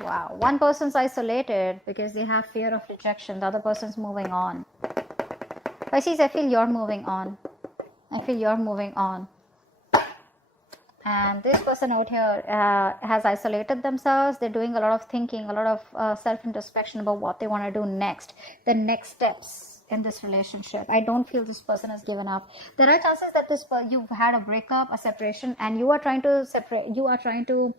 Wow. One person's isolated because they have fear of rejection. The other person's moving on. Pisces, I feel you're moving on. I feel you're moving on. And this person out here has isolated themselves. They're doing a lot of thinking, a lot of self-introspection about what they want to do next. The next steps in this relationship. I don't feel this person has given up. There are chances that you've had a breakup, a separation, and you are trying to separate. You are trying to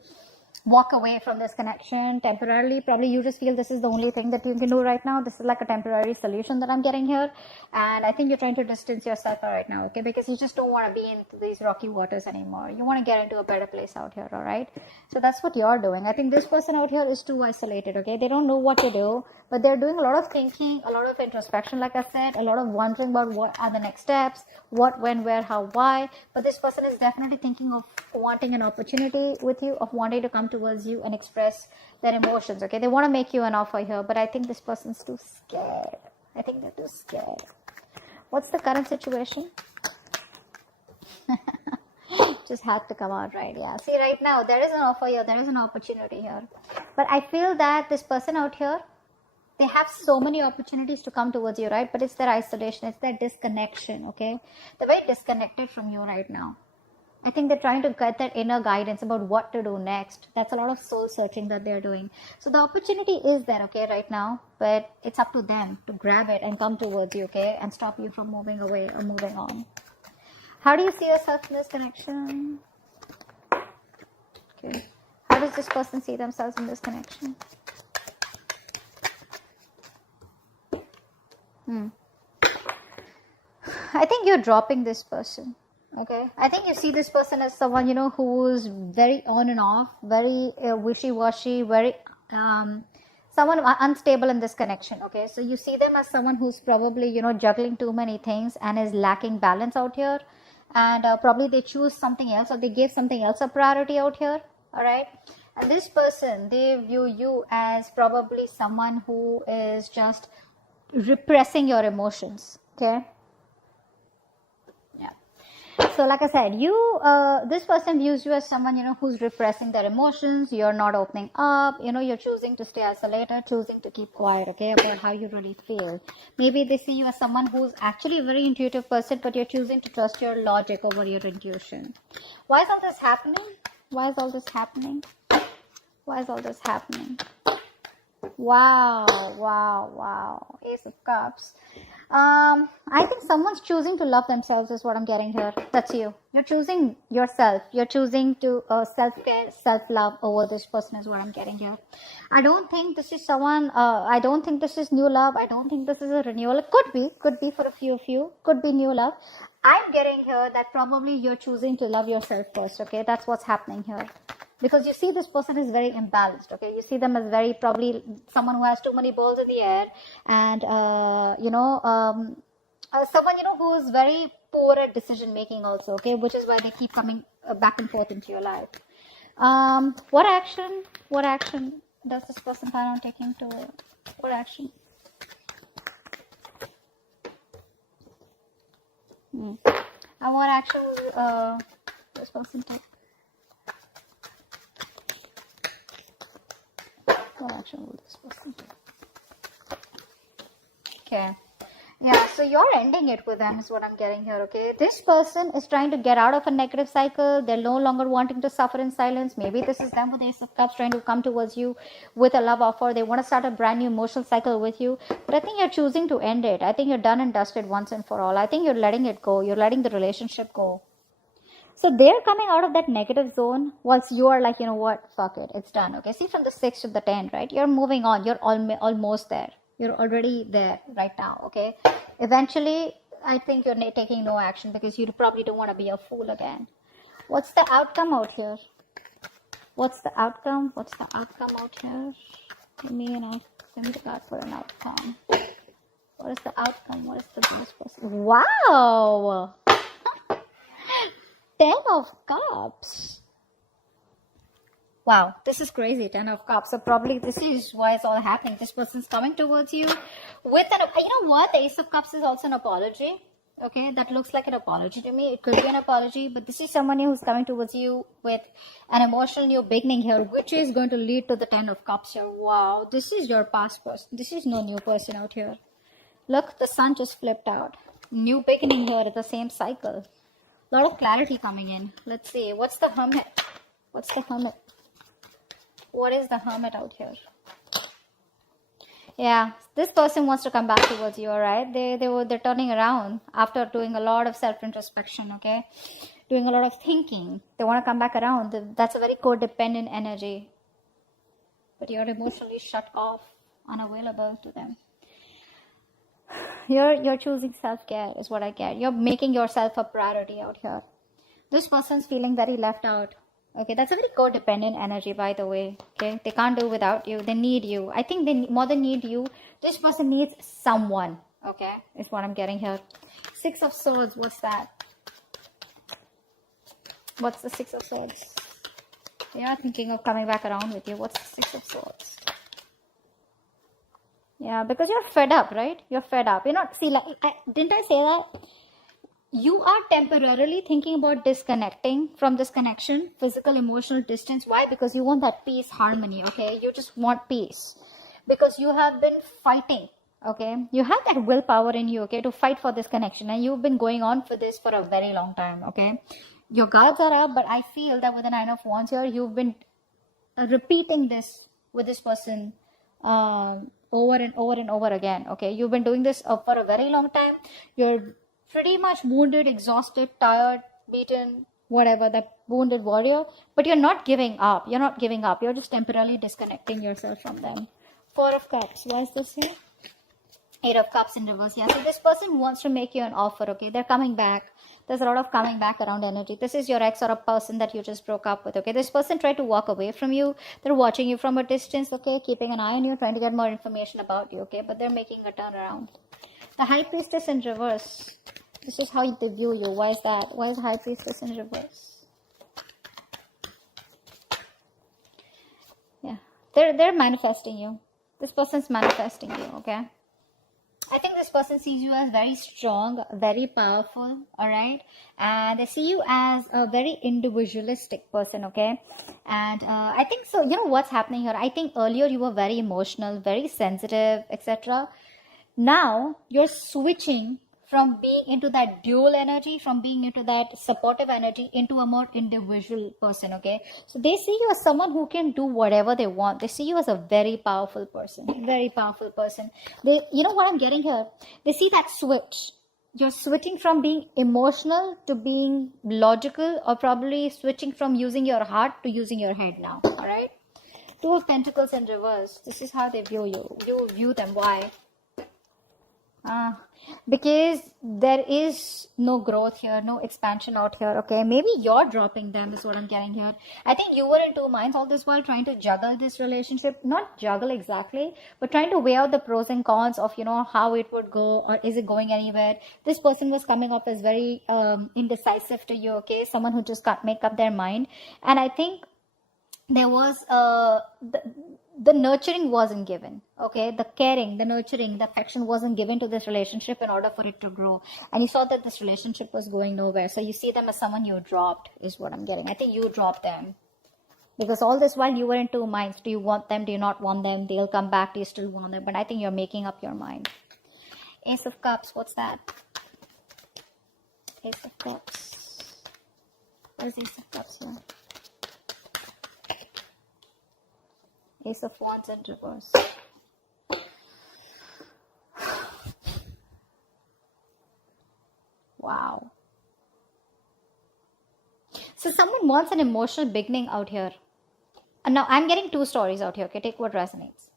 walk away from this connection temporarily. Probably you just feel this is the only thing that you can do right now. This is like a temporary solution that I'm getting here, and I think you're trying to distance yourself right now, okay, because you just don't want to be in these rocky waters anymore. You want to get into a better place out here. All right, so that's what you're doing. I think this person out here is too isolated, okay. They don't know what to do, but they're doing a lot of thinking, a lot of introspection, like I said, a lot of wondering about what are the next steps, what, when, where, how, why. But this person is definitely thinking of wanting an opportunity with you, of wanting to come towards you and express their emotions, okay. They want to make you an offer here, but I think this person's too scared. I think they're too scared. What's the current situation? Just had to come out, right? Yeah, see, right now there is an offer here, there is an opportunity here, but I feel that this person out here, they have so many opportunities to come towards you, right? But it's their isolation, it's their disconnection, okay. They're very disconnected from you right now. I think they're trying to get that inner guidance about what to do next. That's a lot of soul searching that they're doing. So the opportunity is there, okay, right now, but it's up to them to grab it and come towards you, okay, and stop you from moving away or moving on. How do you see yourself in this connection? Okay. How does this person see themselves in this connection? I think you're dropping this person. Okay, I think you see this person as someone, you know, who's very on and off, very wishy-washy, very someone unstable in this connection. Okay, so you see them as someone who's probably, you know, juggling too many things and is lacking balance out here, and probably they choose something else, or they give something else a priority out here. All right, and this person, they view you as probably someone who is just repressing your emotions. Okay. So like I said, this person views you as someone, you know, who's repressing their emotions. You're not opening up, you know, you're choosing to stay isolated, choosing to keep quiet, okay, about how you really feel. Maybe they see you as someone who's actually a very intuitive person, but you're choosing to trust your logic over your intuition. Why is all this happening? Why is all this happening? Why is all this happening? Wow, wow, wow. Ace of Cups. I think someone's choosing to love themselves is what I'm getting here. That's you. You're choosing yourself. You're choosing to self-care, self-love over this person is what I'm getting here. I don't think this is someone, I don't think this is new love. I don't think this is a renewal. It could be for a few of you. Could be new love. I'm getting here that probably you're choosing to love yourself first, okay? That's what's happening here. Because you see this person is very imbalanced, okay? You see them as very probably someone who has too many balls in the air, and, someone, you know, who is very poor at decision making also, okay? Which is why they keep coming back and forth into your life. What action does this person plan on taking to it? What action? And what action will this person take? What action will this person take? Okay. Yeah, so you're ending it with them is what I'm getting here, okay? This person is trying to get out of a negative cycle. They're no longer wanting to suffer in silence. Maybe this is them with the Ace of Cups trying to come towards you with a love offer. They want to start a brand new emotional cycle with you. But I think you're choosing to end it. I think you're done and dusted once and for all. I think you're letting it go. You're letting the relationship go. So they're coming out of that negative zone whilst you are like, you know what, fuck it, it's done, okay? See, from the 6 to the 10, right? You're moving on. You're almost there. You're already there right now, okay? Eventually, I think you're taking no action because you probably don't want to be a fool again. What's the outcome out here? What's the outcome? What's the outcome out here? Give me the card for an outcome. What is the outcome? What is the biggest person? Wow! 10 of Cups. Wow, this is crazy, 10 of Cups. So probably this is why it's all happening. This person's coming towards you with you know what? The Ace of Cups is also an apology. Okay, that looks like an apology to me. It could be an apology, but this is someone who's coming towards you with an emotional new beginning here, which is going to lead to the 10 of Cups here. Wow, this is your past person. This is no new person out here. Look, the sun just flipped out. New beginning here at the same cycle. A lot of clarity coming in. Let's see. What's the Hermit? What's the Hermit? What is the Hermit out here? Yeah, this person wants to come back towards you, all right? They're turning around after doing a lot of self-introspection, okay? Doing a lot of thinking. They want to come back around. That's a very codependent energy. But you're emotionally shut off, unavailable to them. You're choosing self-care is what I get. You're making yourself a priority out here. This person's feeling very left out. Okay, that's a very codependent energy, by the way. Okay, they can't do without you. They need you. I think they more than need you. This person needs someone. Okay, is what I'm getting here. 6 of Swords. What's that? What's the 6 of Swords? They are thinking of coming back around with you. What's the 6 of Swords? Yeah, because you're fed up, right? You're fed up. You're not. See, like, didn't I say that? You are temporarily thinking about disconnecting from this connection, physical, emotional distance. Why? Because you want that peace, harmony, okay? You just want peace. Because you have been fighting, okay? You have that willpower in you, okay, to fight for this connection. And you've been going on for this for a very long time, okay? Your guards are up, but I feel that with the 9 of Wands here, you've been repeating this with this person over and over and over again, okay? You've been doing this for a very long time. You're pretty much wounded, exhausted, tired, beaten, whatever, that wounded warrior. But you're not giving up. You're not giving up. You're just temporarily disconnecting yourself from them. 4 of Cups. Why is this here? 8 of Cups in reverse. Yeah, so this person wants to make you an offer, okay? They're coming back. There's a lot of coming back around energy. This is your ex or a person that you just broke up with, okay? This person tried to walk away from you. They're watching you from a distance, okay? Keeping an eye on you, trying to get more information about you, okay? But they're making a turnaround. The High Priestess in reverse. This is how they view you. Why is that? Why is the High Priestess in reverse? Yeah. They're manifesting you. This person's manifesting you, okay? I think this person sees you as very strong, very powerful, alright? And they see you as a very individualistic person, okay? And I think so, you know what's happening here? I think earlier you were very emotional, very sensitive, etc. Now you're switching from being into that dual energy, from being into that supportive energy, into a more individual person, okay? So they see you as someone who can do whatever they want. They see you as a very powerful person, very powerful person. They, you know what I'm getting here? They see that switch. You're switching from being emotional to being logical, or probably switching from using your heart to using your head now, all right? 2 of Pentacles in reverse. This is how they view you. You view them. Why? Because there is no growth here, no expansion out here, okay? Maybe you're dropping them is what I'm getting here. I think you were in 2 minds all this while trying to juggle this relationship. Not juggle exactly, but trying to weigh out the pros and cons of, you know, how it would go, or is it going anywhere. This person was coming up as very indecisive to you, okay? Someone who just can't make up their mind. And I think there was the nurturing wasn't given, okay? The caring, the nurturing, the affection wasn't given to this relationship in order for it to grow. And you saw that this relationship was going nowhere. So you see them as someone you dropped is what I'm getting. I think you dropped them. Because all this while you were in 2 minds. Do you want them? Do you not want them? They'll come back. Do you still want them? But I think you're making up your mind. Ace of Cups. What's that? Ace of Cups. Where's Ace of Cups here? Ace of Wands in reverse. Wow. So someone wants an emotional beginning out here. And now I'm getting 2 stories out here. Okay, take what resonates.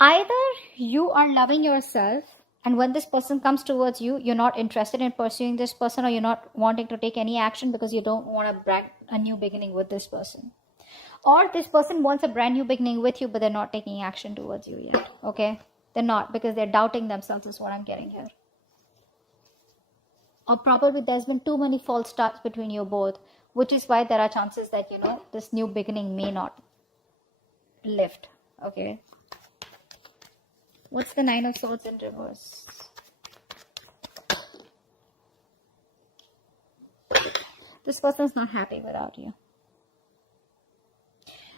Either you are loving yourself, and when this person comes towards you, you're not interested in pursuing this person, or you're not wanting to take any action because you don't want to brag a new beginning with this person. Or this person wants a brand new beginning with you, but they're not taking action towards you yet. Okay? They're not, because they're doubting themselves is what I'm getting here. Or probably there's been too many false starts between you both, which is why there are chances that, you know, this new beginning may not lift. Okay? What's the 9 of Swords in reverse? This person is not happy without you.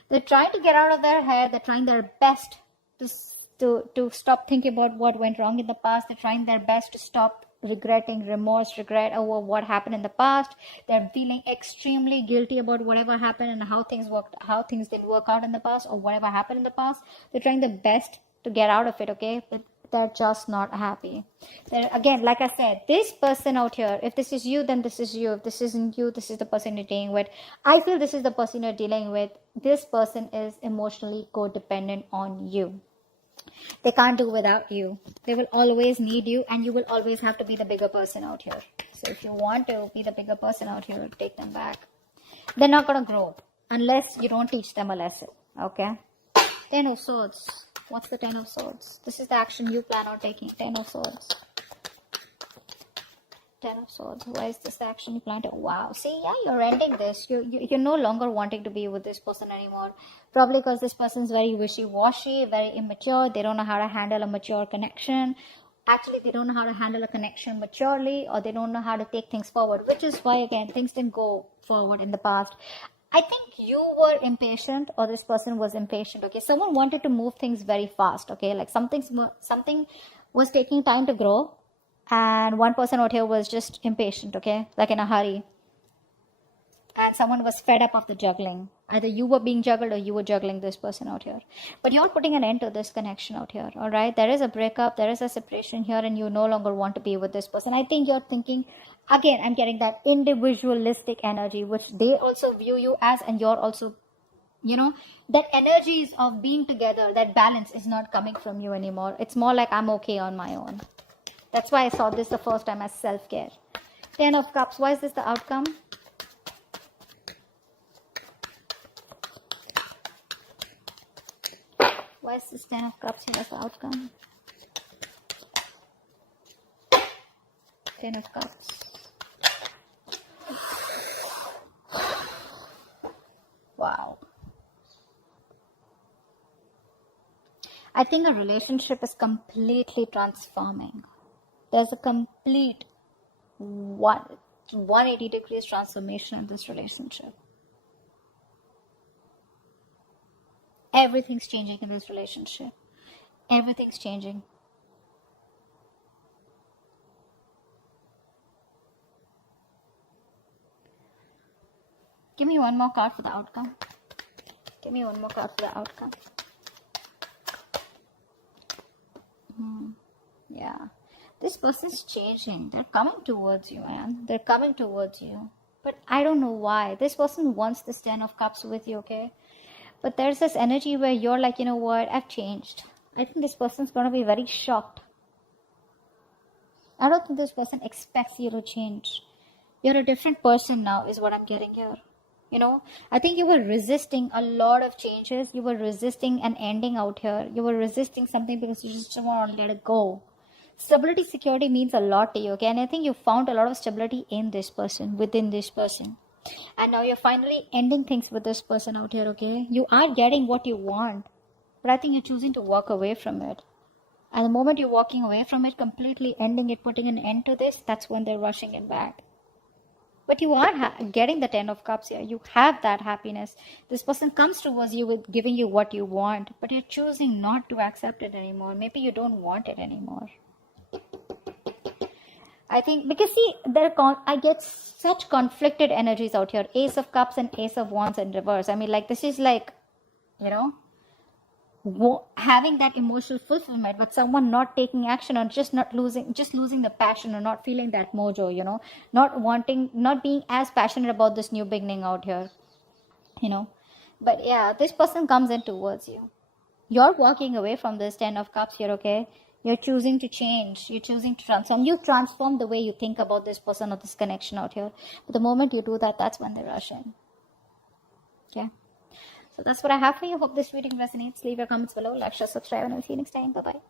They're trying to get out of their head. They're trying their best to stop thinking about what went wrong in the past. They're trying their best to stop regretting, regret over what happened in the past. They're feeling extremely guilty about whatever happened and how things didn't work out in the past, or whatever happened in the past. They're trying their best to get out of it, okay? But they're just not happy. Again, like I said, this person out here, if this is you, then this is you. If this isn't you, this is the person you're dealing with. I feel this is the person you're dealing with. This person is emotionally codependent on you. They can't do without you. They will always need you, and you will always have to be the bigger person out here. So if you want to be the bigger person out here, take them back. They're not going to grow unless you don't teach them a lesson, okay? 10 of Swords. What's the 10 of Swords? This is the action you plan on taking. 10 of Swords. 10 of Swords. Why is this the action you plan to? Wow. See, yeah, you're ending this. You're no longer wanting to be with this person anymore. Probably because this person is very wishy-washy, very immature. They don't know how to handle a mature connection. Actually, they don't know how to handle a connection maturely, or they don't know how to take things forward, which is why, again, things didn't go forward in the past. I think you were impatient, or this person was impatient, okay? Someone wanted to move things very fast, okay? Like something was taking time to grow, and one person out here was just impatient, okay? Like in a hurry. And someone was fed up of the juggling. Either you were being juggled or you were juggling this person out here. But you're putting an end to this connection out here, all right? There is a breakup, there is a separation here, and you no longer want to be with this person. I think you're thinking, again, I'm getting that individualistic energy, which they also view you as, and you're also, that energies of being together, that balance is not coming from you anymore. It's more like I'm okay on my own. That's why I saw this the first time as self-care. 10 of Cups. Why is this the outcome? Why is this 10 of Cups here as the outcome? 10 of Cups. Wow. I think a relationship is completely transforming. There's a complete 180 degrees transformation in this relationship. Everything's changing in this relationship. Everything's changing. Give me one more card for the outcome. Give me one more card for the outcome. Yeah. This person's changing. They're coming towards you, man. They're coming towards you. But I don't know why. This person wants this 10 of Cups with you, okay? But there's this energy where you're like, you know what? I've changed. I think this person's going to be very shocked. I don't think this person expects you to change. You're a different person now is what I'm getting here. I think you were resisting a lot of changes. You were resisting an ending out here. You were resisting something because you just don't want to let it go. Stability, security means a lot to you, okay? And I think you found a lot of stability in this person, within this person. And now you're finally ending things with this person out here, okay? You are getting what you want, but I think you're choosing to walk away from it. And the moment you're walking away from it, completely ending it, putting an end to this, that's when they're rushing it back. But you are getting the 10 of Cups here. You have that happiness. This person comes towards you with giving you what you want, but you're choosing not to accept it anymore. Maybe you don't want it anymore. I think, because see, I get such conflicted energies out here. Ace of Cups and Ace of Wands in reverse. I mean, like, this is like, having that emotional fulfillment, but someone not taking action, or just losing the passion, or not feeling that mojo, not being as passionate about this new beginning out here, But yeah, this person comes in towards you. You're walking away from this 10 of Cups here, okay? You're choosing to change. You're choosing to transform. You transform the way you think about this person or this connection out here. But the moment you do that, that's when they rush in. Okay? So that's what I have for you. Hope this reading resonates. Leave your comments below. Like, share, subscribe, and I'll see you next time. Bye-bye.